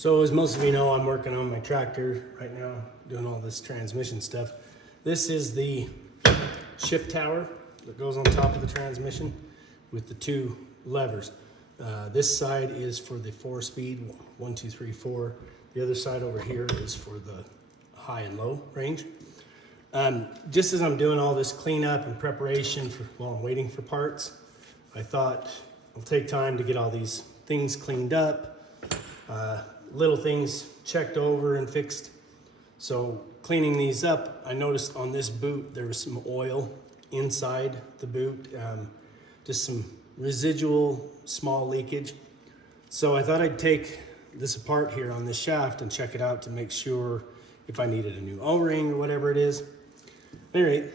So as most of you know, I'm working on my tractor right now, doing all this transmission stuff. This is the shift tower that goes on top of the transmission with the two levers. This side is for the 4-speed, 1, 2, 3, 4. The other side over here is for the high and low range. Just as I'm doing all this cleanup and preparation while I'm waiting for parts, I thought I'll take time to get all these things cleaned up, little things checked over and fixed. So cleaning these up, I noticed on this boot there was some oil inside the boot, just some residual small leakage. So I thought I'd take this apart here on this shaft and check it out to make sure if I needed a new O-ring or whatever it is. Anyway,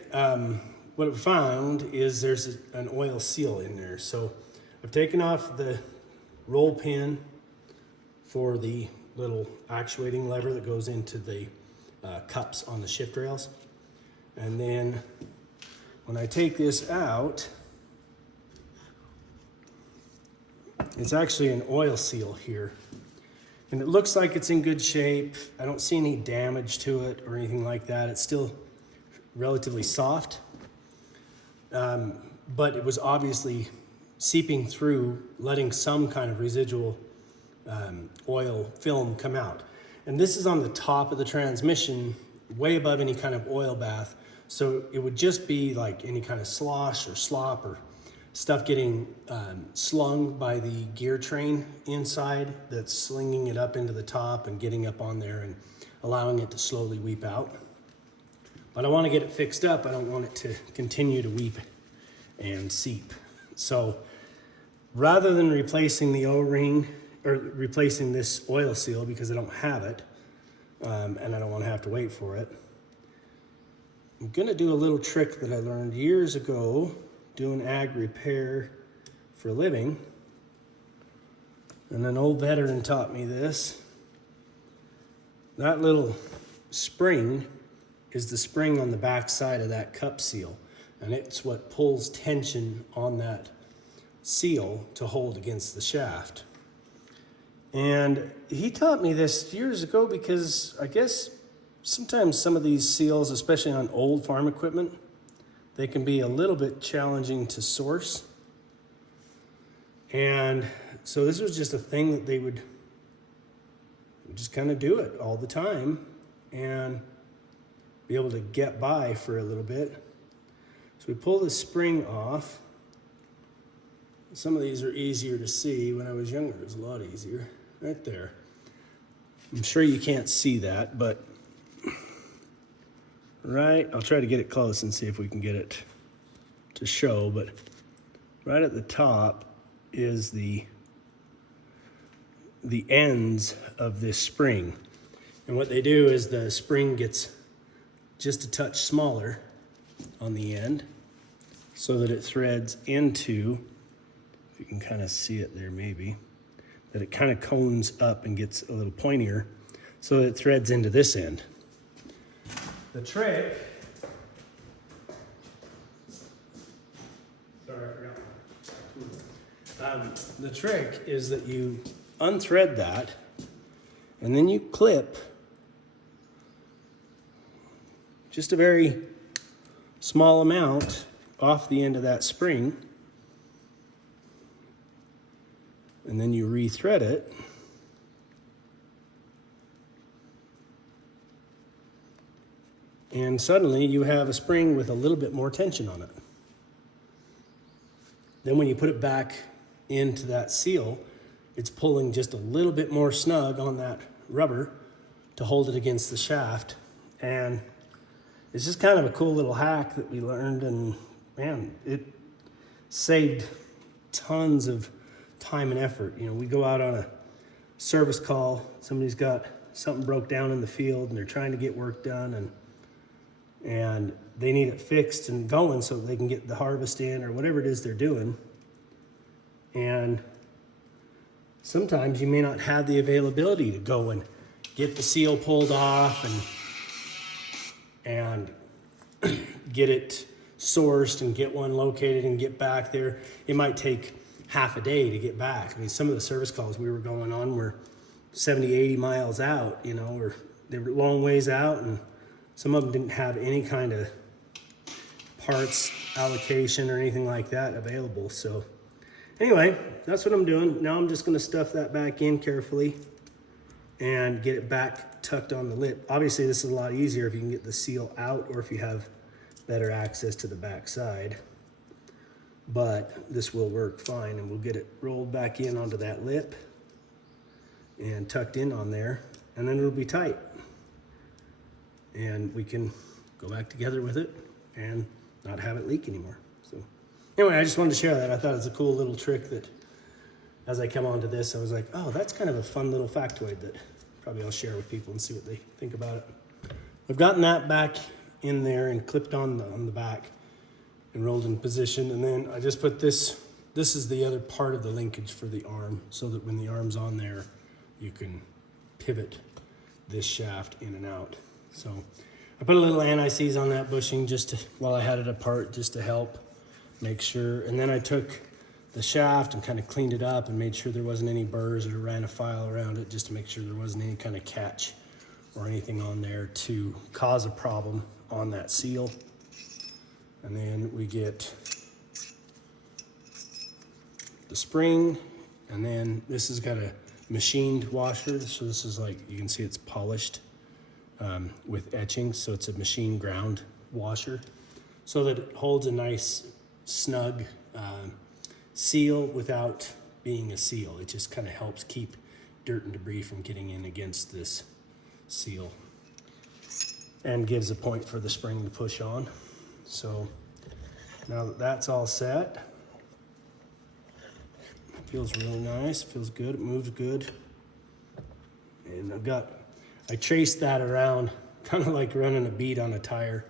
what I found is there's an oil seal in there. So I've taken off the roll pin for the little actuating lever that goes into the cups on the shift rails. And then when I take this out, it's actually an oil seal here. And it looks like it's in good shape. I don't see any damage to it or anything like that. It's still relatively soft, but it was obviously seeping through, letting some kind of residual oil film come out. And this is on the top of the transmission, way above any kind of oil bath. So it would just be like any kind of slosh or slop or stuff getting slung by the gear train inside that's slinging it up into the top and getting up on there and allowing it to slowly weep out. But I want to get it fixed up. I don't want it to continue to weep and seep. So rather than replacing the O-ring or replacing this oil seal because I don't have it, and I don't want to have to wait for it, I'm going to do a little trick that I learned years ago doing ag repair for a living. And an old veteran taught me this. That little spring is the spring on the back side of that cup seal. And it's what pulls tension on that seal to hold against the shaft. And he taught me this years ago because I guess sometimes some of these seals, especially on old farm equipment, they can be a little bit challenging to source. And so this was just a thing that they would just kind of do it all the time and be able to get by for a little bit. So we pull the spring off. Some of these are easier to see. When I was younger, it was a lot easier. Right there. I'm sure you can't see that, but right, I'll try to get it close and see if we can get it to show, but right at the top is the ends of this spring. And what they do is the spring gets just a touch smaller on the end so that it threads into, if you can kind of see it there maybe, that it kind of cones up and gets a little pointier so that it threads into this end. The trick, sorry, I forgot. The trick is that you unthread that and then you clip just a very small amount off the end of that spring, and then you re-thread it. And suddenly you have a spring with a little bit more tension on it. Then when you put it back into that seal, it's pulling just a little bit more snug on that rubber to hold it against the shaft. And it's just kind of a cool little hack that we learned, and man, it saved tons of time and effort. You know, we go out on a service call, somebody's got something broke down in the field and they're trying to get work done, and they need it fixed and going so they can get the harvest in or whatever it is they're doing. And sometimes you may not have the availability to go and get the seal pulled off and get it sourced and get one located and get back there. It might take half a day to get back. I mean, some of the service calls we were going on were 70, 80 miles out, you know, or they were long ways out, and some of them didn't have any kind of parts allocation or anything like that available. So anyway, that's what I'm doing. Now I'm just gonna stuff that back in carefully and get it back tucked on the lip. Obviously this is a lot easier if you can get the seal out or if you have better access to the back side, but this will work fine, and we'll get it rolled back in onto that lip and tucked in on there, and then it'll be tight. And we can go back together with it and not have it leak anymore. So anyway, I just wanted to share that. I thought it's a cool little trick that as I come onto this, I was like, oh, that's kind of a fun little factoid that probably I'll share with people and see what they think about it. I've gotten that back in there and clipped on the back and rolled in position. And then I just put this is the other part of the linkage for the arm, so that when the arm's on there, you can pivot this shaft in and out. So I put a little anti-seize on that bushing just to, while I had it apart, just to help make sure. And then I took the shaft and kind of cleaned it up and made sure there wasn't any burrs, or ran a file around it just to make sure there wasn't any kind of catch or anything on there to cause a problem on that seal. And then we get the spring, and then this has got a machined washer. So this is like, you can see it's polished with etching. So it's a machine ground washer so that it holds a nice snug seal without being a seal. It just kind of helps keep dirt and debris from getting in against this seal and gives a point for the spring to push on. So now that that's all set, it feels really nice, feels good, it moves good. And I traced that around, kind of like running a bead on a tire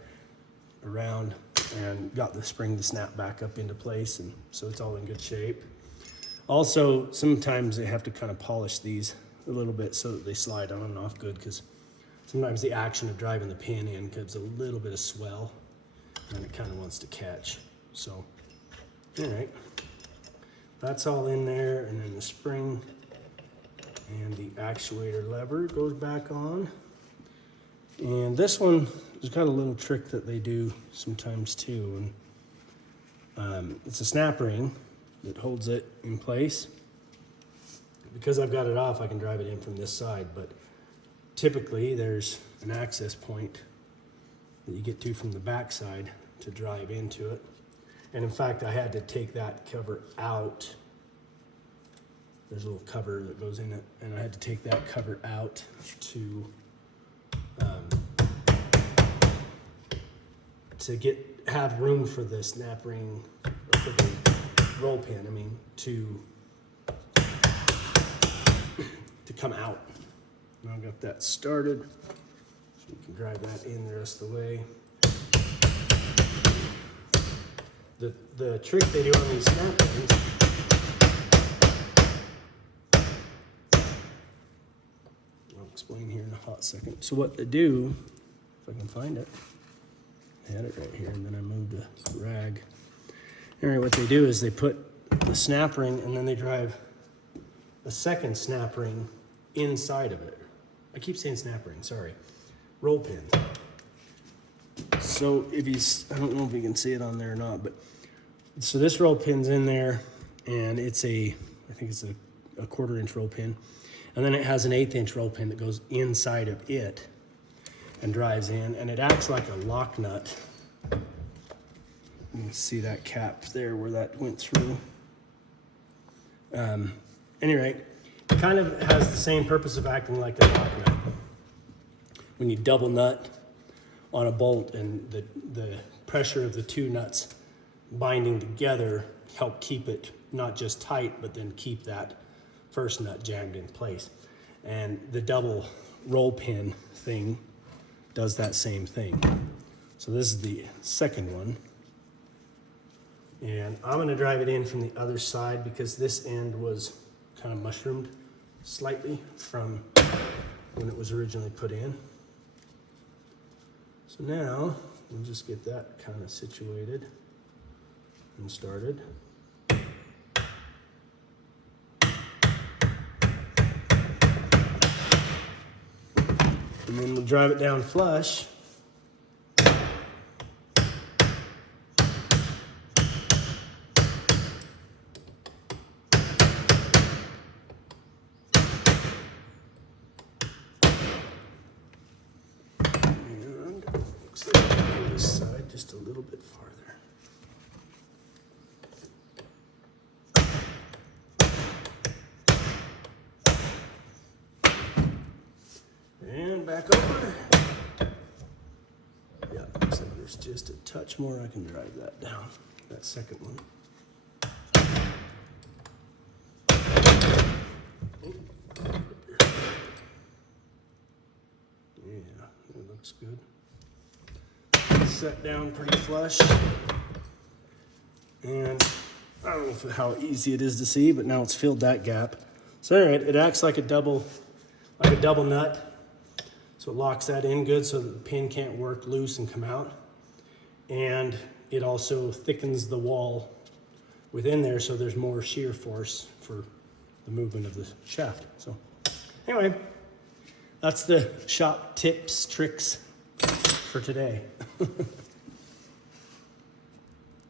around, and got the spring to snap back up into place, and so it's all in good shape. Also, sometimes they have to kind of polish these a little bit so that they slide on and off good, because sometimes the action of driving the pin in gives a little bit of swell and it kind of wants to catch. So, all right, that's all in there, and then the spring and the actuator lever goes back on. And this one has got a little trick that they do sometimes too. And it's a snap ring that holds it in place. Because I've got it off, I can drive it in from this side, but typically there's an access point that you get to from the back side to drive into it. And in fact, I had to take that cover out. There's a little cover that goes in it, and I had to take that cover out to have room for the snap ring, or for the roll pin, to come out. Now I've got that started, so you can drive that in the rest of the way. The trick they do on these snap rings, I'll explain here in a hot second. So what they do, if I can find it, I had it right here, and then I moved a rag. Anyway, what they do is they put the snap ring, and then they drive a second snap ring inside of it. I keep saying snap ring, sorry. Roll pin. So I don't know if you can see it on there or not, but so this roll pin's in there, and I think it's a 1/4 inch roll pin. And then it has an 1/8 inch roll pin that goes inside of it and drives in, and it acts like a lock nut. You can see that cap there where that went through. Anyway, it kind of has the same purpose of acting like a lock nut. When you double nut on a bolt, and the pressure of the two nuts binding together help keep it not just tight, but then keep that first nut jammed in place. And the double roll pin thing does that same thing. So this is the second one. And I'm gonna drive it in from the other side because this end was kind of mushroomed slightly from when it was originally put in. So now we'll just get that kind of situated and started. And then we'll drive it down flush. And looks like we'll go this side just a little bit farther. And back over. Yeah, looks like there's just a touch more. I can drive that down, that second one. Yeah, that looks good. Set down pretty flush. And I don't know how easy it is to see, but now it's filled that gap. So all right, it acts like a double nut. So it locks that in good so that the pin can't work loose and come out. And it also thickens the wall within there so there's more shear force for the movement of the shaft. So anyway, that's the shop tips, tricks for today.